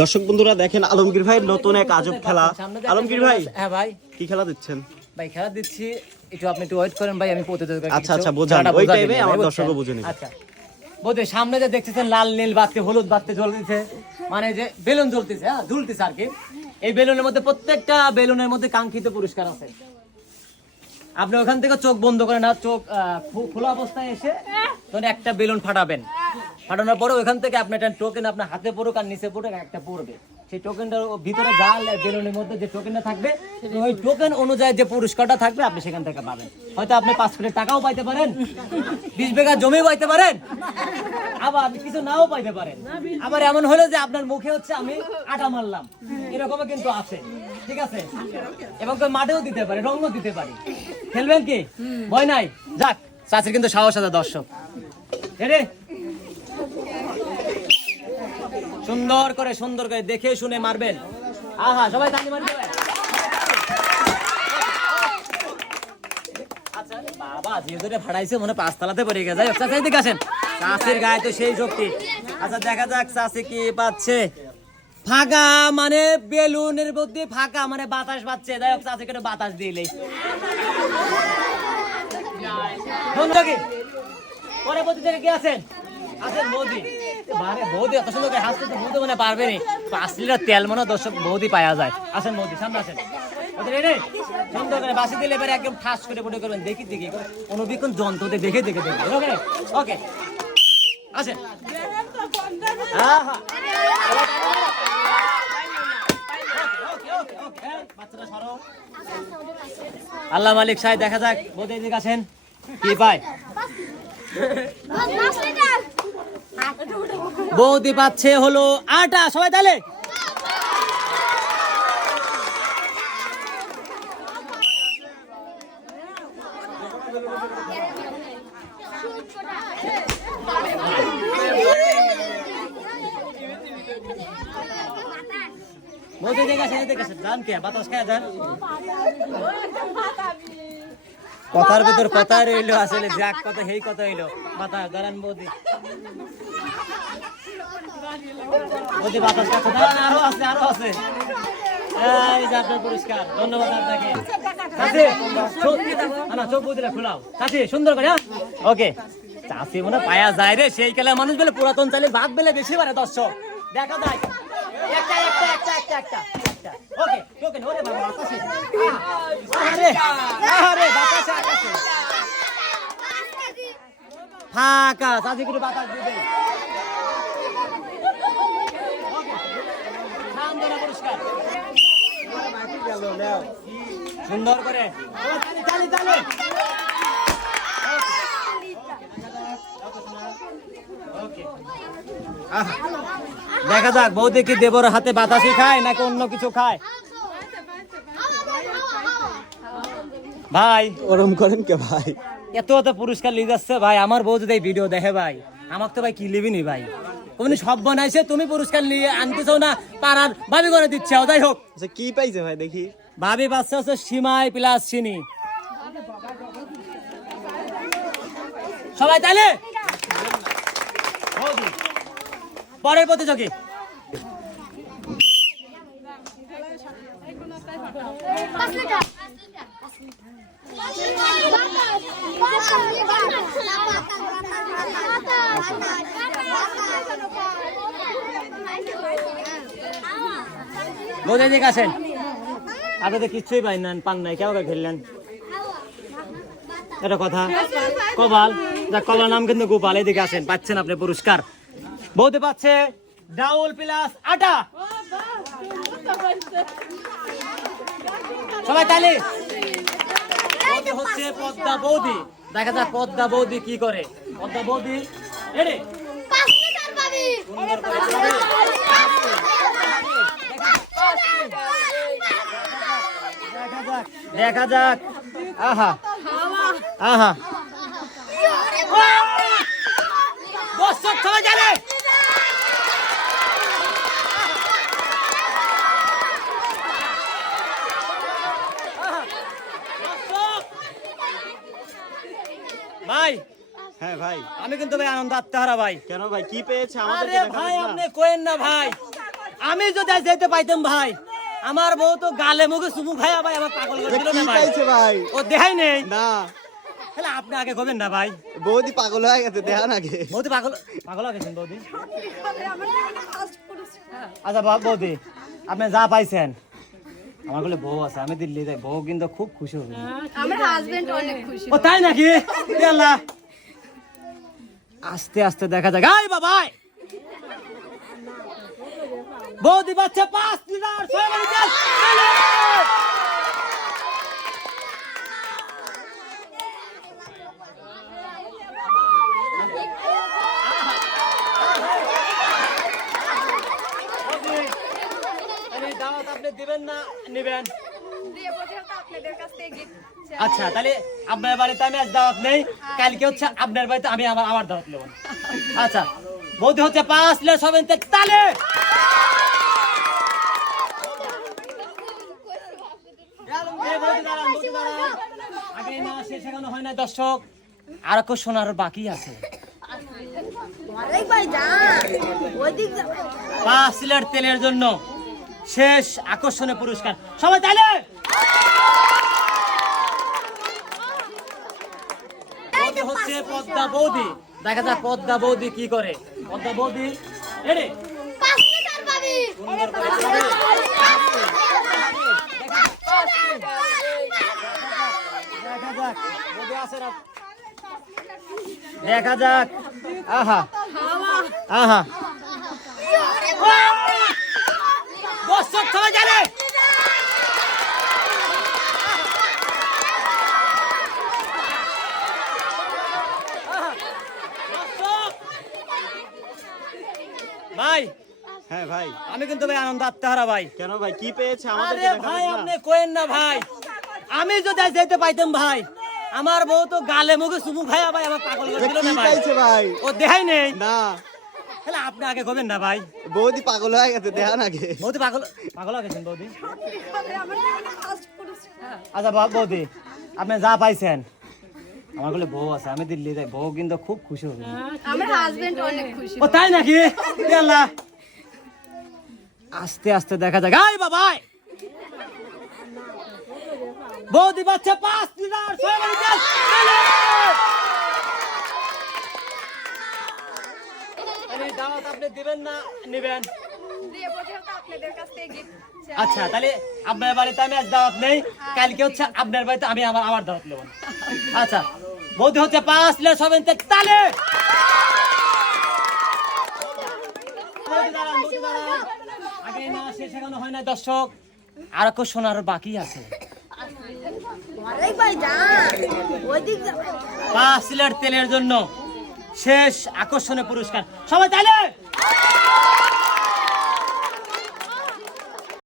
দর্শক বন্ধুরা দেখেন আলমগীর ভাই নতুন এক আজব খেলা। আলমগীর ভাই, হ্যাঁ ভাই, কি খেলা দিচ্ছেন? ভাই খেলা দিচ্ছি, একটু আপনি একটু ওয়েট করেন ভাই, আমি প্রতিযোগিতা আচ্ছা আচ্ছা বোঝান, ওই টাইমে আমার দর্শকও বুঝে নেবে। আচ্ছা বলতে সামনে যে দেখতেছেন লাল নীল বাতি হলুদ বাতি জ্বলতেছে, মানে যে বেলুন জ্বলতেছে, হ্যাঁ ঝুলতেছে আর কি। এই বেলুনের মধ্যে প্রত্যেকটা বেলুনের মধ্যে কাঙ্ক্ষিত পুরস্কার আছে। আপনি ওখান থেকে চোখ বন্ধ করেন আর চোখ খোলা অবস্থায় এসে তখন একটা বেলুন ফাটাবেন। ফাটানোর পরে ওখান থেকে আপনার একটা টোকেন আপনার হাতে পড়ুক আর নিচে পড়ুক একটা পড়বে। সেই টোকেনটার ভিতরে জাল বেলুনের মধ্যে যে টোকেনটা থাকবে, ওই টোকেন অনুযায়ী যে পুরস্কারটা থাকবে আপনি সেখান থেকে পাবেন। হয়তো আপনি 5 কোটি টাকাও পাইতে পারেন, 20 বিঘা জমিও পাইতে পারেন, আবার কিছু নাও পাইতে পারেন। আবার এমন হলো যে আপনার মুখে হচ্ছে আমি আটা মারলাম, এরকমও কিন্তু আছে, ঠিক আছে? এবং কেউ মাঠেও দিতে পারে, রঙও দিতে পারে। খেলবেন কি? ভয় নাই। যাক, চাচির কিন্তু সাহস আছে। দর্শক রে, সুন্দর করে দেখে শুনে মারবেন। আহা, সবাই তালি মারবে। আচ্ছা বাবা, যে ভাড়াইছে মনে 5 তলাতে পড়ে গেছে। চাচা এদিকে আসেন, চাচির গায়ে তো সেই শক্তি। আচ্ছা দেখা যাক চাচি কি পাচ্ছে। ফাঁকা মানে বেলুনের মধ্যে ফাঁকা মানে বাতাস পাচ্ছে। যাই হোক, চাচিকে একটু বাতাস দিলেই বন্ধুকে। পরে প্রতিযোগী কি আছেন? আছেন বৌদি। বারে বৌদি এত সুন্দর করে হাসতে তো বৌদি মনে পারবে না। 5 লিটার তেল মনে দর্শক বৌদি পাওয়া যায়। আসেন বৌদি, সামনে আসেন। সুন্দর করে বাসি দিলে এবারে একদম ঠাস করে পড়ে করবেন। দেখি অনুবীক্ষণ যন্ত্রতে দেখে ওকে আসেন। আল্লাহ মালিক সাহেব, দেখা যাক বৌদি এদিকে আছেন কি পায়। বৌদি পাচ্ছে হলো আটা। সবাই তাহলে বৌদি দেখে যান কে বাতাস খায় যান। কথার ভিতর কথা রইলো, আসলে যাক কথা সেই কথা হইলো। বাতাস দাঁড়ান বৌদি, বৌদি বাতাস খাচ্ছে। দাঁড়ান, আরো আছে। এই যে আপনার পুরস্কার, ধন্যবাদ আপনাকে। চোখ বৌদিরা খোলাও চাচি, সুন্দর করে। ওকে, চাচি মনে পায়া যায় রে। সেই খেলা মানুষ বলে পুরাতন চালে ভাত বেলে বেশি পারে। দর্শক দেখা যায় একটা। ওকে, টোকেন। ওরে বাবা, বাতাসে। আরে বাতাসে, আকাশে ফাঁকা। চাচি করে বাতাস দিবে। পুরস্কার সুন্দর করে দেখা যাক বৌদি কি দেবর হাতে বাতাসি খায় নাকি অন্য কিছু খায়। ভাই ওরম করেন কে ভাই? এত পুরস্কার লিয়ে যাচ্ছে ভাই। আমার বউ যদি এই ভিডিও দেখে ভাই, আমাকে তো ভাই কি লিবিনি ভাই। তুমি সব বানাইছে, তুমি পুরস্কার নিয়ে আনতেছো না, পাড়ার ভাবি করে দিচ্ছে। যাই হোক, কি পাইছে ভাই দেখি? ভাবি পাচ্ছে হচ্ছে সিমাই প্লাস চিনি। সবাই তাহলে পরের প্রতিযোগী। বোঝাই আছেন আপনাদের কিছুই পান নাই, কেমন খেললেন? এটা কথা কবাল, কবার নাম কিন্তু গোপাল। এদিকে আসেন, পাচ্ছেন আপনি পুরস্কার। বৌদি পাচ্ছে ডাউল প্লাস আটা। সবাই তালি। হচ্ছে পদ্মা বৌদি। দেখা যাক পদ্মা বৌদি কি করে। পদ্মা বৌদি দেখা যাক। আহা দর্শক সবাই জানে। ভাই, হ্যাঁ ভাই, আমি কিন্তু ভাই আনন্দ আত্মহারা ভাই। কেন ভাই, কি পেয়েছে আমাদের? আরে ভাই আপনি কোয়েন না ভাই, আমি যদি আজ যেতে পাইতাম ভাই, আমার বউ তো গালে মুখে চুমু খাইয়া ভাই আমার পাগল করে দিল না ভাই। খাইছে ভাই? ও দেখাই নেই। না, তাহলে আপনি আগে করবেন না ভাই। বৌদি পাগল হয়ে গেছে, দেখা নাকি? বৌদি পাগল পাগল হয়ে গেছেন বৌদি। আচ্ছা বৌদি, আপনি যা পাইছেন, আমার বলে বউ আছে, আমি দিল্লি যাই, বউ কিন্তু খুব খুশি হবে। আমার হাজবেন্ড অনেক খুশি। ও তাই নাকি? এ আল্লাহ, আস্তে আস্তে দেখা যাক। আই বাবা, বৌদি বাচ্চা 5 লিটার 6 লিটার। দাওয়াত আপনি দিবেন না নেবেন? আচ্ছা, তাহলে আপনার বাড়িতে আমি আজ দাওয়াত নেই, কালকে হচ্ছে আপনার বাড়িতে আমি আমার দাওয়াত নেব। আচ্ছা, বৌদি হচ্ছে 5 লিটার সবেন তালে। আগে না শেষ এখনো হয় না দর্শক, আর কেউ শোনার বাকি আছে। 5 লিটার তেলের জন্য শেষ আকর্ষণীয় পুরস্কার, সবাই তাইলে। বৌদি হচ্ছে পদ্মা বৌদি, দেখা যাক পদ্মা বৌদি কি করে। পদ্মা বৌদি এরে দেখা যাক। আহা আহা, দর্শক সবাই জানে। ভাই, হ্যাঁ ভাই। আমি কিন্তু ভাই আনন্দ আত্মহারা ভাই। কেন ভাই, কি পেয়েছে আমাদের? আরে ভাই, আপনি কোয়েন না ভাই, আমি যদি আজ যেতে পাইতাম ভাই, আমার বউ তো গালে মুখে চুমু খাইয়া ভাই আমার পাগল করে দিল না ভাই। খাইছে ভাই? ও দেখাই নেই। না, তাহলে আপনি আগে করবেন না ভাই। বৌদি পাগল হয়ে গেছে, দেখা নাকি? বৌদি পাগল পাগল হয়ে গেছেন বৌদি। আচ্ছা বৌদি, আপনি যা পাইছেন, আমার বলে বউ আছে, আমি দিল্লি যাই, বউ কিন্তু খুব খুশি হবে। আমার হাজবেন্ড অনেক খুশি। ও তাই নাকি? এ আল্লাহ, আস্তে আস্তে দেখা যাক। আই বাবা, বৌদি বাচ্চা 5 লিটার 6 লিটার। দাওয়াত আপনি দিবেন না নেবেন? আচ্ছা, তাহলে আপনার বাড়িতে আমি আজ দাওয়াত নেই, কালকে হচ্ছে আপনার বাড়িতে আমি আমার দাওয়াত নেব। আচ্ছা, বৌদি হচ্ছে 5 লিটার সবেন তালে। আগে না শেষ এখনো হয় না দর্শক, আর কেউ শোনার বাকি আছে। 5 লিটার তেলের জন্য শেষ আকর্ষণীয় পুরস্কার, সবাই তাইলে।